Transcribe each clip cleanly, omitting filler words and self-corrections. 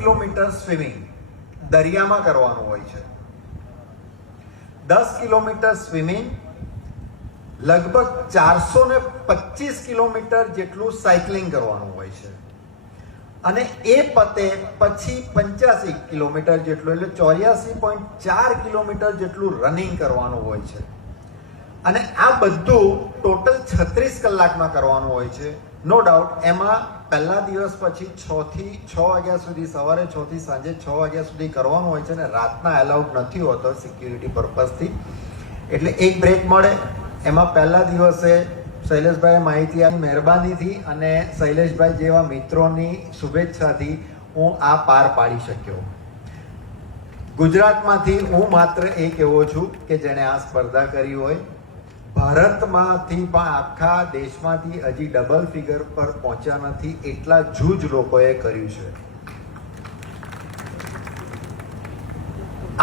Kilometre swimming દરિયામાં કરવાનું હોય છે. 10 કિલોમીટર સ્વિમિંગ, લગભગ 425 કિલોમીટર જેટલું સાયકલિંગ કરવાનું હોય છે અને એ પતે પછી 85 કિલોમીટર જેટલું એટલે 84.4 કિલોમીટર જેટલું રનિંગ કરવાનું હોય છે. અને આ બધું ટોટલ 36 કલાકમાં કરવાનું હોય છે. નો ડાઉટ એમાં પહેલા દિવસ પછી 6 થી 6 વાગ્યા સુધી, સવારે 6 થી સાંજે 6 વાગ્યા સુધી કરવાનું હોય છે અને રાતના એલાઉડ નથી હોતો સિક્યુરિટી પર્પઝથી, એટલે એક બ્રેક મળે. એમાં પહેલા દિવસે શૈલેષભાઈ માહિતી આપી, મહેરબાનીથી અને શૈલેષભાઈ જેવા મિત્રોની શુભેચ્છાથી હું આ પાર પાડી શક્યો. ગુજરાતમાંથી હું માત્ર એક એવો છું કે જેણે આ સ્પર્ધા કરી હોય. ભારતમાંથી પણ આખા દેશમાંથી હજી ડબલ ફિગર પર પહોંચ્યા નથી એટલા જૂજ લોકોએ કર્યું છે.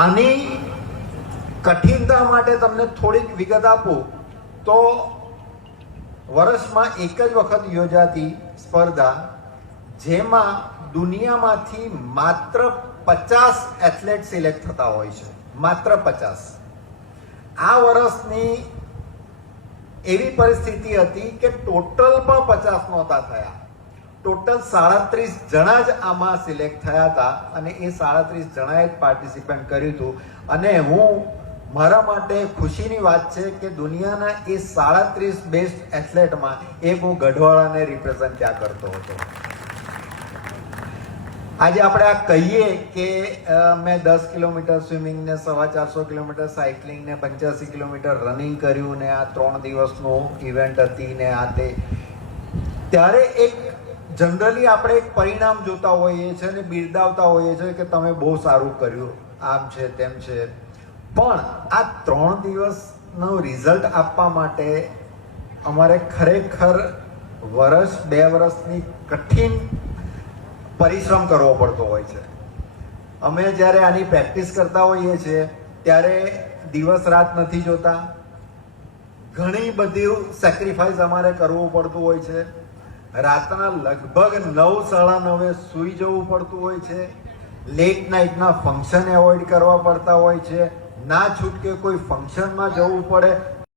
આની કઠિનતા માટે તમને થોડીક વિગત આપું તો વર્ષમાં એક જ વખત યોજાતી સ્પર્ધા, જેમાં દુનિયામાંથી માત્ર 50 એથ્લેટ સિલેક્ટ થતા હોય છે, માત્ર 50. આ વર્ષની એવી પરિસ્થિતિ હતી કે ટોટલ પણ 50 નહોતા થયા. ટોટલ 37 જણા જ આમાં સિલેક્ટ થયા હતા અને એ 37 જણાએ જ પાર્ટિસિપેટ કર્યું હતું. અને મારા માટે ખુશીની વાત છે કે દુનિયાના એ 37 બેસ્ટ એથ્લેટમાં એક હું ગઢવાડાને રિપ્રેઝન્ટ ત્યાં કરતો હતો. આજે આપણે આ કહીએ કે મેં 10 કિલોમીટર સ્વિમિંગ ને 450 કિલોમીટર સાયકલિંગ ને 85 કિલોમીટર રનિંગ કર્યું ને આ 3 દિવસનું ઇવેન્ટ હતી ને આ તે, ત્યારે એક જનરલી આપણે એક પરિણામ જોતા હોઈએ છીએ અને બિરદાવતા હોઈએ છીએ કે તમે બહુ સારું કર્યું, આમ છે તેમ છે. પણ આ 3 દિવસનો રિઝલ્ટ આપવા માટે અમારે ખરેખર 2 વર્ષની કઠિન પરિશ્રમ કરવો પડતો હોય છે. અમે જ્યારે આની પ્રેક્ટિસ કરતા હોઈએ છીએ ત્યારે દિવસ રાત નથી જોતા. ઘણી બધી સેક્રિફાઈસ અમારે કરવું પડતું હોય છે. રાતના લગભગ 9-9:30 સૂઈ જવું પડતું હોય છે. લેટ નાઇટના ફંક્શન એવોઇડ કરવા પડતા હોય છે. ના છૂટકે કોઈ ફંક્શનમાં જવું પડે